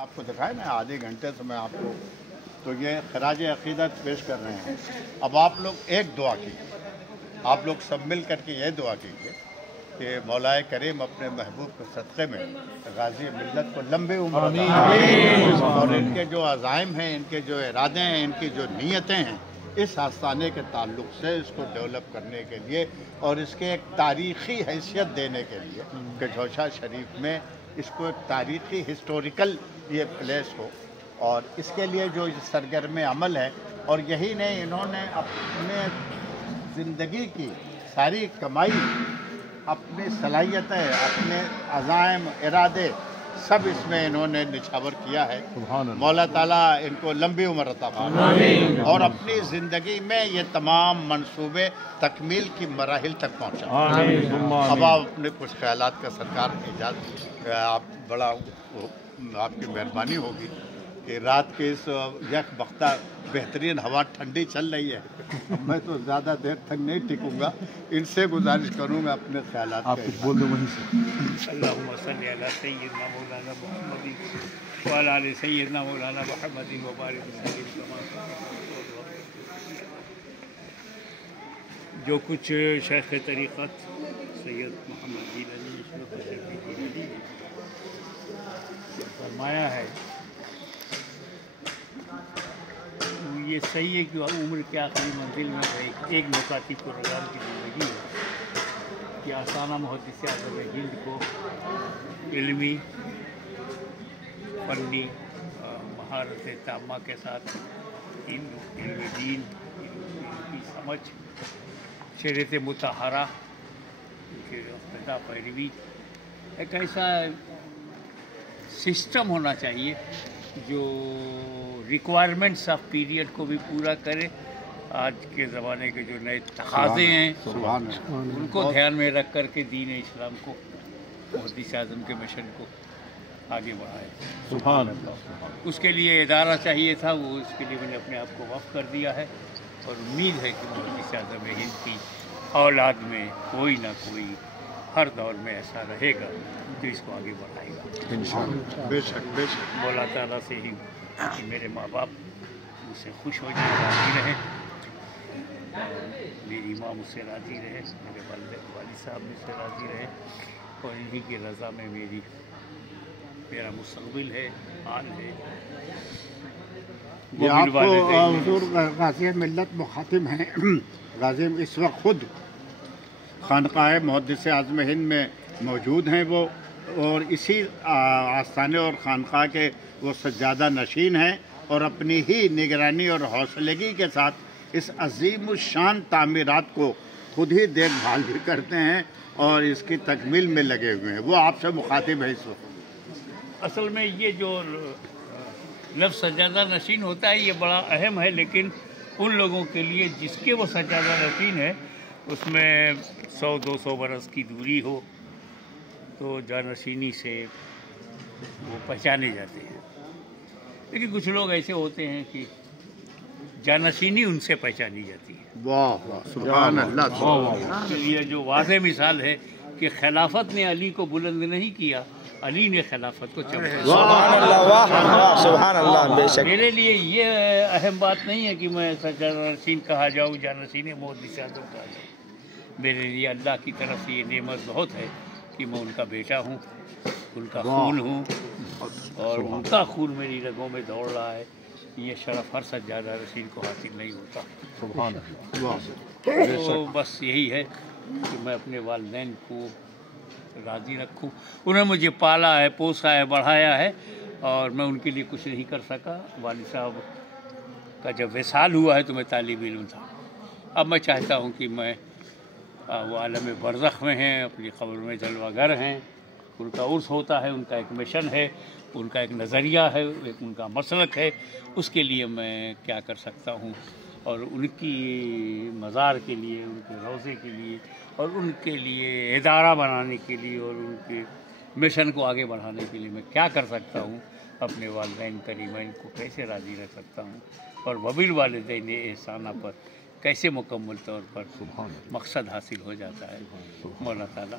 آپ کو دکھائے نا آدھے گھنٹے سے میں آپ کو تو یہ خراج عقیدت پیش کر رہے ہیں. اب آپ لوگ ایک دعا کیجیے، آپ لوگ سب مل کر کے یہ دعا کیجیے کہ مولا کریم اپنے محبوب کے صدقے میں غازی ملت کو لمبے عمر عطا فرمائے اور ان کے جو عزائم ہیں، ان کے جو ارادے ہیں، ان کی جو نیتیں ہیں، اس آستانے کے تعلق سے اس کو ڈیولپ کرنے کے لیے اور اس کے ایک تاریخی حیثیت دینے کے لیے کہ جوشہ شریف میں اس کو ایک تاریخی ہسٹوریکل یہ پلیس ہو، اور اس کے لیے جو سرگرم عمل ہے. اور یہی نہیں، انہوں نے اپنے زندگی کی ساری کمائی، اپنی صلاحیتیں، اپنے عزائم، ارادے سب اس میں انہوں نے نچھاور کیا ہے. مولا تعالیٰ ان کو لمبی عمر عطا فرمائے اور اپنی زندگی میں یہ تمام منصوبے تکمیل کی مراحل تک پہنچائیں. اب آپ اپنے کچھ خیالات کا سرکار اجازت، آپ بڑا آپ کی مہربانی ہوگی کہ رات کے اس یک بختہ بہترین ہوا ٹھنڈی چل رہی ہے، میں تو زیادہ دیر تک نہیں ٹکوں گا، ان سے گزارش کروں گا اپنے خیالات آپ کچھ بول دیں وہیں سے. اللہم صلی علی سیدنا مولانا محمد وعلی آل سیدنا مولانا محمد وبارک وسلم کما جو کچھ شیخ طریقت سید محمد دین علی شیخ حسین دین علی فرمایا ہے، یہ صحیح ہے کہ عمر کے آخری منزل میں ایک مکاتب پروگرام کی زندگی ہے کہ آسانہ محدث اعظم ہند کو علمی، فنی مہارت تامہ کے ساتھ علم دین، علم کی سمجھ، شریعت مطہرہ کی اقتدا پیروی، ایک ایسا سسٹم ہونا چاہیے جو ریکوائرمنٹس آف پیریڈ کو بھی پورا کرے. آج کے زمانے کے جو نئے تقاضے ہیں ان کو دھیان میں رکھ کر کے دین اسلام کو، محدث اعظم کے مشن کو آگے بڑھائے. سبحان اللہ. اس کے لیے ادارہ چاہیے تھا، وہ اس کے لیے میں نے اپنے آپ کو وقف کر دیا ہے اور امید ہے کہ محدث اعظم ہند کی اولاد میں کوئی نہ کوئی ہر دور میں ایسا رہے گا جو اس کو آگے بڑھائے گا. انشاءاللہ. بے شک بے شک. مولا تعالیٰ سے ہی کہ میرے ماں باپ مجھ سے خوش ہو جائیں، راضی رہیں، میری ماں مجھ سے راضی رہے، میرے والد صاحب مجھ سے راضی رہے، اور انہی کی رضا میں میرا مستقبل ہے، حال ہے. یہ آپ کو حضور غازی ملت مخاطب ہیں. غازی اس وقت خود خانقاہ محدث اعظم ہند میں موجود ہیں وہ، اور اسی آستانے اور خانقاہ کے وہ سجادہ نشین ہیں، اور اپنی ہی نگرانی اور حوصلگی کے ساتھ اس عظیم الشان تعمیرات کو خود ہی دیکھ بھال بھی کرتے ہیں اور اس کی تکمیل میں لگے ہوئے ہیں. وہ آپ سے مخاطب ہے اس وقت. اصل میں یہ جو لفظ سجادہ نشین ہوتا ہے یہ بڑا اہم ہے، لیکن ان لوگوں کے لیے جس کے وہ سجادہ نشین ہے اس میں 100-200 برس کی دوری ہو تو جانشینی سے وہ پہچانے جاتے ہیں. لیکن کچھ لوگ ایسے ہوتے ہیں کہ جانشینی ان سے پہچانی جاتی ہے. واہ واہ سبحان اللہ. یہ جو واضح مثال ہے کہ خلافت نے علی کو بلند نہیں کیا، علی نے خلافت کو چمکایا. سبحان اللہ. واہ سبحان اللہ. بے شک میرے لیے یہ اہم بات نہیں ہے کہ میں جانشین کہا جاؤں، جانشین محدث اعظم کہا جاؤں. میرے لیے اللہ کی طرف سے یہ نعمت بہت ہے کہ میں ان کا بیٹا ہوں، ان کا خون ہوں، اور ان کا خون میری رگوں میں دوڑ رہا ہے. یہ شرف ہر سجادہ نشین کو حاصل نہیں ہوتا. سبحان اللہ. تو بس یہی ہے کہ میں اپنے والدین کو راضی رکھوں. انہوں نے مجھے پالا ہے، پوسا ہے، بڑھایا ہے، اور میں ان کے لیے کچھ نہیں کر سکا. والد صاحب کا جب وصال ہوا ہے تو میں طالب علم تھا. اب میں چاہتا ہوں کہ میں وہ عالم برزخ میں ہیں، اپنی قبر میں جلوہ گر ہیں، ان کا عرس ہوتا ہے، ان کا ایک مشن ہے، ان کا ایک نظریہ ہے، ایک ان کا مسلک ہے. اس کے لیے میں کیا کر سکتا ہوں، اور ان کی مزار کے لیے، ان کے روضے کے لیے، اور ان کے لیے ادارہ بنانے کے لیے، اور ان کے مشن کو آگے بڑھانے کے لیے میں کیا کر سکتا ہوں. اپنے والدین کریمین کو کیسے راضی رکھ سکتا ہوں، اور وبالوالدین احسانہ پر کیسے مکمل طور پر مقصد حاصل ہو جاتا ہے. مولا تعالیٰ